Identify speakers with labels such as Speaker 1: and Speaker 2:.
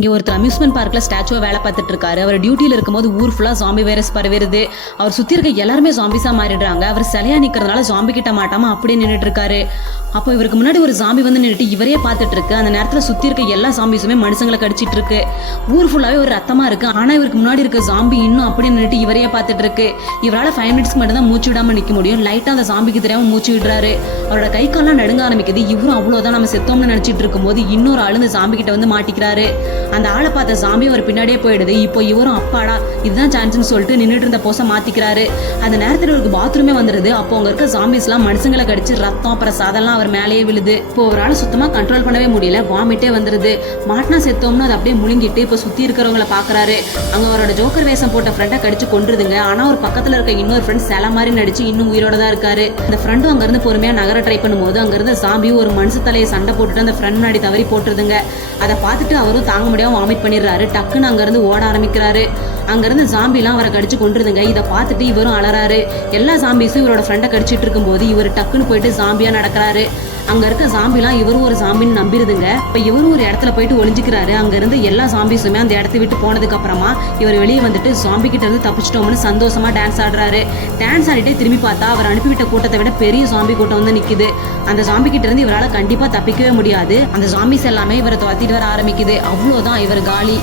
Speaker 1: இங்கே ஒருத்தர் அம்யூஸ்மெண்ட் பார்க்கில் ஸ்டாச்சுவாக வேலை பார்த்துட்டு இருக்காரு. அவர் டியூட்டியில் இருக்கும்போது ஊர் ஃபுல்லாக ஜாம்பி வைரஸ் பரவிடுது. அவர் சுற்றி இருக்க எல்லாருமே ஜாம்பிஸாக மாறிடுறாங்க. அவர் சிலையாக நிற்கிறதுனால ஜாம்பி கிட்ட மாட்டாமல் அப்படியே நின்றுட்டு இருக்காரு. அப்போ இவருக்கு முன்னாடி ஒரு ஜாம்பி வந்து நின்றுட்டு இவரே பார்த்துட்டு இருக்கு. அந்த நேரத்தில் சுற்றி இருக்க எல்லா ஜாம்பிஸுமே மனுஷங்களை கடிச்சிட்டு இருக்கு. ஊர் ஃபுல்லாகவே ஒரு ரத்தமாக இருக்கு. ஆனால் இவருக்கு முன்னாடி இருக்க ஜாம்பி இன்னும் அப்படியே நின்றுட்டு இவரையே பார்த்துட்டு இருக்கு. இவரால் ஃபைவ் மினிட்ஸ் மட்டும் தான் மூச்சு விடாமல் நிற்க முடியும். லைட்டாக அந்த ஜாம்பிக்கு தெரியாமல் மூச்சு விடுறாரு. அவரோட கை கால்லாம் நடுங்க ஆரம்பிக்குது. இவரும் அவ்வளோதான் நம்ம செத்தோம்னு நினச்சிட்டு இருக்கும்போது இன்னொரு ஆளு இந்த ஜாம்பி கிட்ட வந்து மாட்டிக்கிறாரு. அந்த ஆளை பார்த்த ஜாம்பி ஒரு பின்னாடியே போயிடுது. இப்போ இவரும் அப்பாடா இதுதான் சான்ஸ்னு சொல்லிட்டு நின்றுட்டு இருந்த போஸை மாத்திக்கிறாரு. அந்த நேரத்தில் இவருக்கு பாத்ரூமே வந்துருது. அப்போ அங்க இருக்க ஜாம்பிஸ்லாம் மனுஷங்களை கடிச்சு ரத்தம் அப்புறம் சதெல்லாம் அவர் மேலேயே விழுது. இப்போ ஆள் சுத்தமா கண்ட்ரோல் பண்ணவே முடியல. வாமிட்டே வந்துருது. மாட்டினா செத்தோம்னு அதை அப்படியே முழுங்கிட்டு இப்போ சுத்தி இருக்கிறவங்கள பாக்குறாரு அங்க அவரோட ஜோக்கர் வேஷம் போட்ட ஃப்ரெண்டை கடிச்சு கொண்டுருதுங்க ஆனா ஒரு பக்கத்துல இருக்க இன்னொரு ஃப்ரெண்ட் சில மாதிரி நடிச்சு இன்னும் உயிரோட தான் இருக்காரு. அந்த ஃப்ரெண்டும் அங்க இருந்து பொறுமையா நகர ட்ரை பண்ணும்போது அங்க இருந்த ஒரு மனுஷ தலையை சண்டை போட்டுட்டு அந்த ஃப்ரெண்ட் முன்னாடி தவறி போட்டுருதுங்க. அதை பார்த்துட்டு அவரும் தாங்க முடியாம வாமிட் பண்ணிடுறாரு. டக்குன்னு அங்கிருந்து ஓட ஆரம்பிக்கிறாரு. அங்கிருந்து ஜாம்பிலாம் அவரை கடிச்சு கொண்டுருதுங்க இதை பார்த்துட்டு இவரும் அலறாரு. எல்லா ஜாம்பிஸும் இவரோட ஃப்ரெண்டை கடிச்சிட்டு இருக்கும்போது இவர் டக்குன்னு போயிட்டு ஜாம்பியா நடக்கிறாரு. அங்க இருக்க சாம்பிலாம் இவரும் ஒரு சாம்பின்னு நம்பிடுதுங்க இப்ப இவரும் ஒரு இடத்துல போயிட்டு ஒளிஞ்சுக்கிறாரு. அங்க இருந்து எல்லா சாம்பிஸுமே அந்த இடத்த விட்டு போனதுக்கு அப்புறமா இவர் வெளியே வந்துட்டு சாம்பி கிட்ட இருந்து தப்பிச்சிட்டோம்னு சந்தோஷமா டான்ஸ் ஆடுறாரு. டான்ஸ் ஆடிட்டே திரும்பி பார்த்தா அவர் அனுப்பிவிட்ட கூட்டத்தை விட பெரிய சாம்பி கூட்டம் வந்து நிக்குது. அந்த சாம்பி கிட்ட இருந்து இவரால் கண்டிப்பா தப்பிக்கவே முடியாது. அந்த சாம்பிஸ் எல்லாமே இவரை துரத்திட்டு வர ஆரம்பிக்குது. அவ்வளோதான் இவர் காலி.